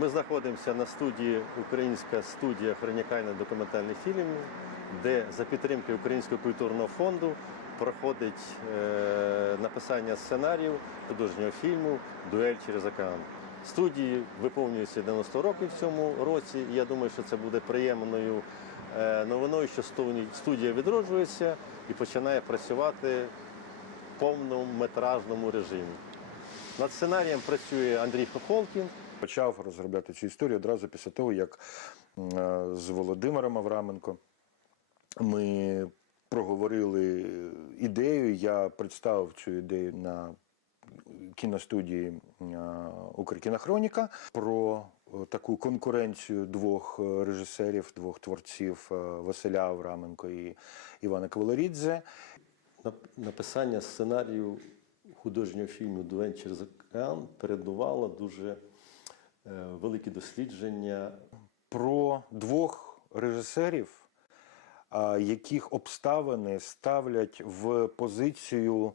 Ми знаходимося на студії Українська студія хронікальних документальних фільмів, де за підтримки Українського культурного фонду проходить е, написання сценаріїв художнього фільму Дуель через океан. Студії виповнюється 90 років в цьому році. І я думаю, що це буде приємною е, новиною, що студія відроджується і починає працювати в повнометражному режимі. Над сценарієм працює Андрій Хохолкін. Почав розробляти цю історію одразу після того, як е, з Володимиром Авраменко ми проговорили ідею. Я представив цю ідею на кіностудії е, Укркінохроніка про е, таку конкуренцію двох режисерів, двох творців Василя Авраменко і Івана Кавалерідзе. Нап- Написання сценарію художнього фільму Дуель через океан передувало дуже великі дослідження. про двох режисерів, яких обставини ставлять в позицію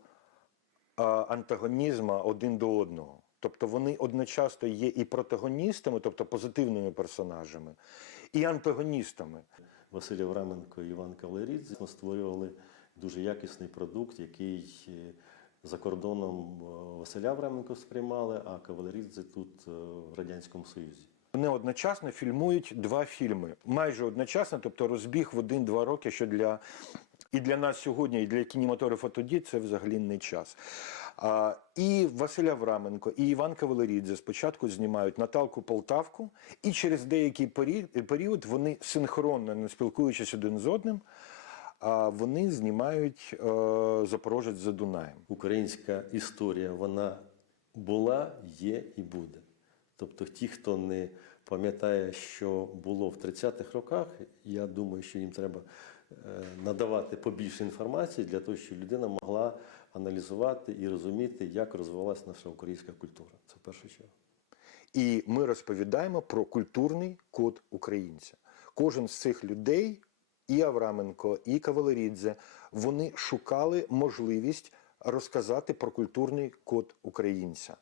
а, антагонізма один до одного. Тобто вони одночасно є і протагоністами, тобто позитивними персонажами, і антагоністами. Василь Авраменко і Іван Кавалерідзе створювали дуже якісний продукт, який е, за кордоном е, Василя Авраменко сприймали, а Кавалерідзе тут е, в Радянському Союзі. Вони одночасно фільмують два фільми, майже одночасно, тобто розбіг в один-два роки, що для і для нас сьогодні, і для кінематографа тоді це взагалі не час. А, і Василь Авраменко, і Іван Кавалерідзе спочатку знімають Наталку Полтавку, і через деякий період вони синхронно, не спілкуючись один з одним, а вони знімають е, Запорожець за Дунаєм. Українська історія вона була, є і буде. Тобто, ті, хто не пам'ятає, що було в 30-х роках, я думаю, що їм треба е, надавати побільше інформації для того, щоб людина могла аналізувати і розуміти, як розвивалася наша українська культура. Це в першу чергу. І ми розповідаємо про культурний код українця. Кожен з цих людей, і Авраменко, і Кавалерідзе, вони шукали можливість розказати про культурний код українця.